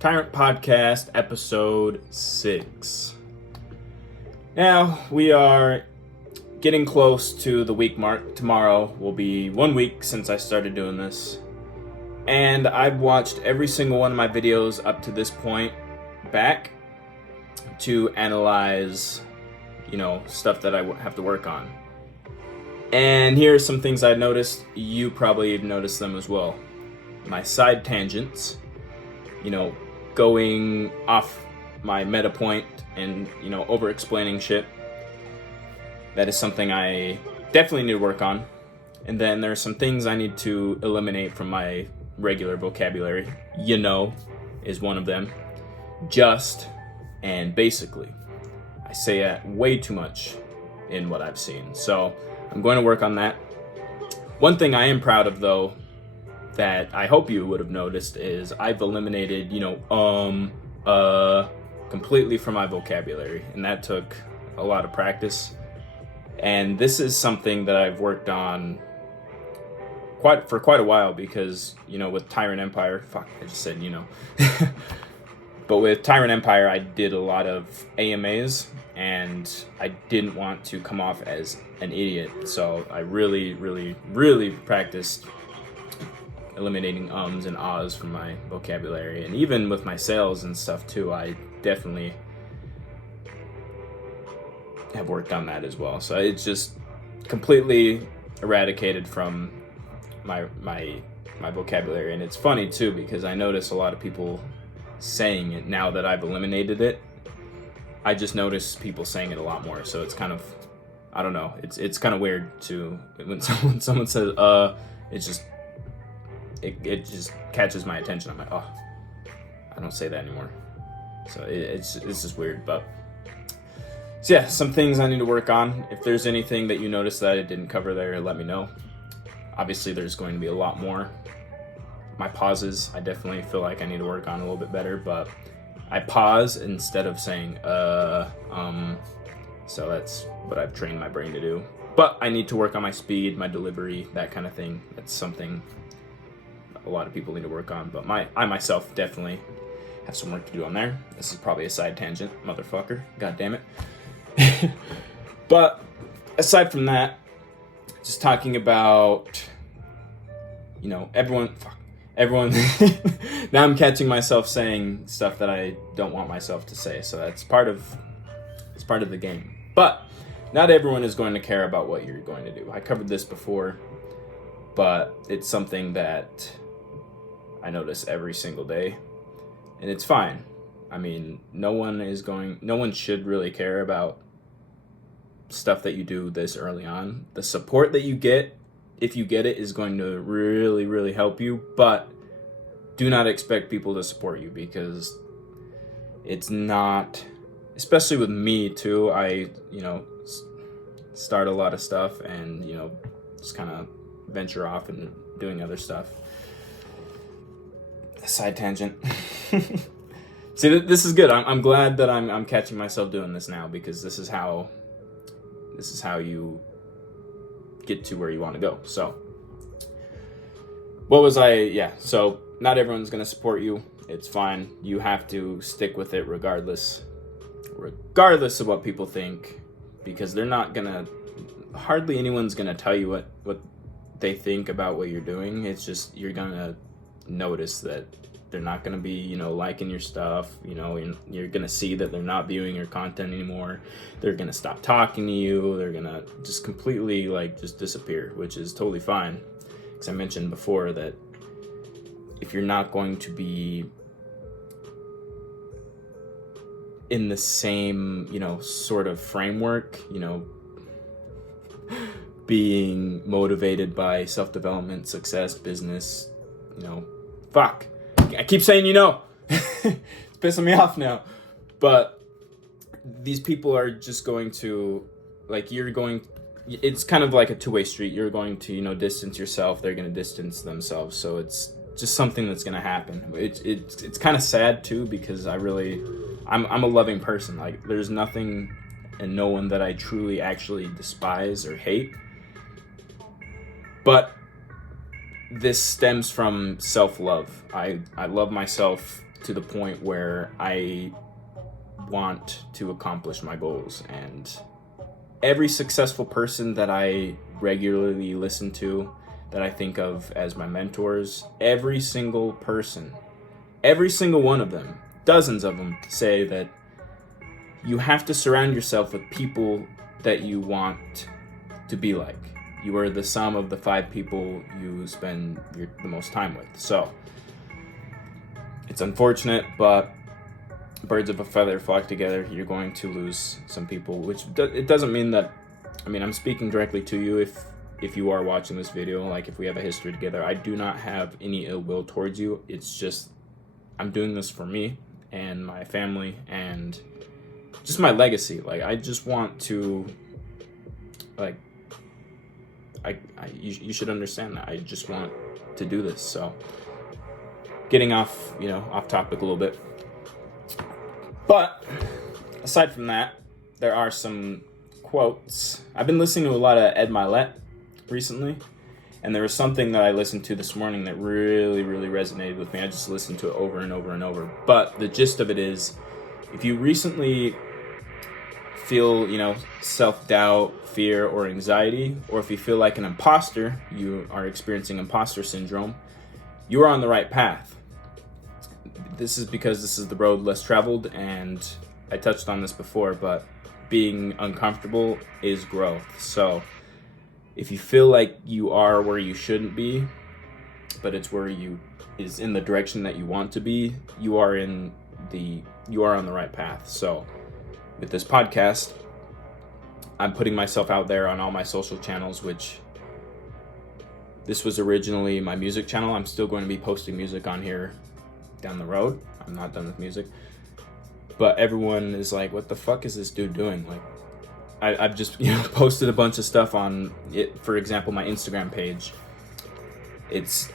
Tyrant Podcast, episode 6. Now, we are getting close to the week mark. Tomorrow will be 1 week since I started doing this. And I've watched every single one of my videos up to this point back to analyze, stuff that I have to work on. And here are some things I noticed. You probably noticed them as well. My side tangents, going off my meta point and, over-explaining shit. That is something I definitely need to work on. And then there are some things I need to eliminate from my regular vocabulary. Is one of them. Just and basically. I say that way too much in what I've seen. So I'm going to work on that. One thing I am proud of, though, that I hope you would have noticed is I've eliminated, completely from my vocabulary. And that took a lot of practice. And this is something that I've worked on for quite a while because, with Tyrant Empire, I just said, But with Tyrant Empire, I did a lot of AMAs, and I didn't want to come off as an idiot. So I really, really, really practiced eliminating ums and ahs from my vocabulary. And even with my sales and stuff too, I definitely have worked on that as well. So it's just completely eradicated from my vocabulary. And it's funny too, because I notice a lot of people saying it now that I've eliminated it. I just notice people saying it a lot more. So it's kind of, I don't know, it's kind of weird to when someone says it just catches my attention. I'm like, oh, I don't say that anymore. So it's just weird. But so yeah, some things I need to work on. If there's anything that you notice that I didn't cover there, let me know. Obviously there's going to be a lot more. My pauses, I definitely feel like I need to work on a little bit better, but I pause instead of saying so that's what I've trained my brain to do. But I need to work on my speed, my delivery, that kind of thing. That's something a lot of people need to work on, but I myself definitely have some work to do on there. This is probably a side tangent, motherfucker. God damn it. But aside from that, just talking about, everyone. Now I'm catching myself saying stuff that I don't want myself to say. So that's part of the game. But not everyone is going to care about what you're going to do. I covered this before, but it's something that I notice every single day, and it's fine. I mean, no one should really care about stuff that you do this early on. The support that you get, if you get it, is going to really, really help you, but do not expect people to support you, because it's not, especially with me too. I, start a lot of stuff and, just kind of venture off and doing other stuff. Side tangent. See, this is good. I'm glad that I'm catching myself doing this now, because this is how you get to where you want to go. So so not everyone's going to support you. It's fine. You have to stick with it regardless of what people think, because hardly anyone's going to tell you what they think about what you're doing. It's just, you're going to notice that they're not going to be, liking your stuff. You're going to see that they're not viewing your content anymore. They're going to stop talking to you. They're going to just completely just disappear, which is totally fine. Because I mentioned before that if you're not going to be in the same, sort of framework, being motivated by self-development, success, business, fuck. I keep saying, it's pissing me off now. But these people are just going to, it's kind of like a two-way street. You're going to, distance yourself. They're going to distance themselves. So it's just something that's going to happen. It's kind of sad too, because I'm a loving person. Like, there's nothing and no one that I truly actually despise or hate. But this stems from self-love. I love myself to the point where I want to accomplish my goals. And every successful person that I regularly listen to, that I think of as my mentors, every single person, every single one of them, dozens of them, say that you have to surround yourself with people that you want to be like. You are the sum of the 5 people you spend the most time with. So it's unfortunate, but birds of a feather flock together. You're going to lose some people, which it doesn't mean that, I mean, I'm speaking directly to you if you are watching this video, like if we have a history together. I do not have any ill will towards you. It's just, I'm doing this for me and my family and just my legacy. Like, I just want to, like, you should understand that I just want to do this. So getting off topic a little bit, but aside from that, there are some quotes. I've been listening to a lot of Ed Mylett recently, and there was something that I listened to this morning that really, really resonated with me. I just listened to it over and over and over, but the gist of it is, if you recently feel, self-doubt, fear, or anxiety, or if you feel like an imposter, you are experiencing imposter syndrome, you are on the right path. This is because this is the road less traveled, and I touched on this before, but being uncomfortable is growth. So if you feel like you are where you shouldn't be, but it's where is in the direction that you want to be, you are on the right path. So with this podcast, I'm putting myself out there on all my social channels, which this was originally my music channel. I'm still going to be posting music on here down the road. I'm not done with music. But everyone is like, what the fuck is this dude doing? Like, I've just posted a bunch of stuff on it. For example, my Instagram page. It's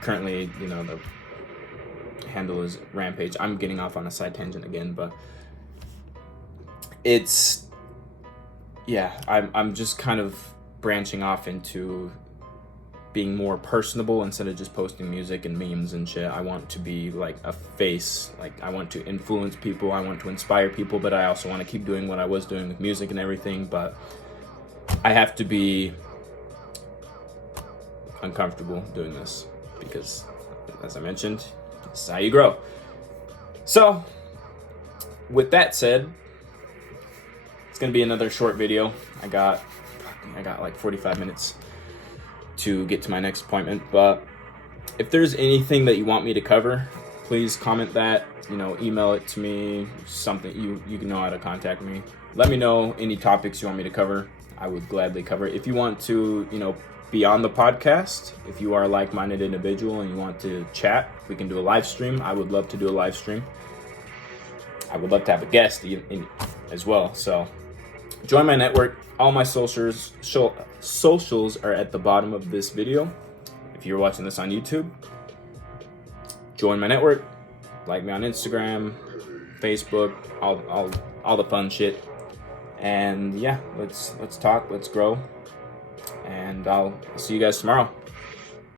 currently, the handle is Rampage. I'm getting off on a side tangent again, but I'm just kind of branching off into being more personable instead of just posting music and memes and shit. I want to be like a face. Like, I want to influence people, I want to inspire people, but I also want to keep doing what I was doing with music and everything. But I have to be uncomfortable doing this because, as I mentioned, this is how you grow. So with that said, it's gonna be another short video. I got like 45 minutes to get to my next appointment, but if there's anything that you want me to cover, please comment that, email it to me, something. You know how to contact me. Let me know any topics you want me to cover. I would gladly cover it. If you want to, be on the podcast, if you are a like-minded individual and you want to chat, we can do a live stream. I would love to do a live stream. I would love to have a guest as well. So join my network. All my socials are at the bottom of this video. If you're watching this on YouTube, join my network. Like me on Instagram, Facebook, all the fun shit. And yeah, let's talk, let's grow. And I'll see you guys tomorrow.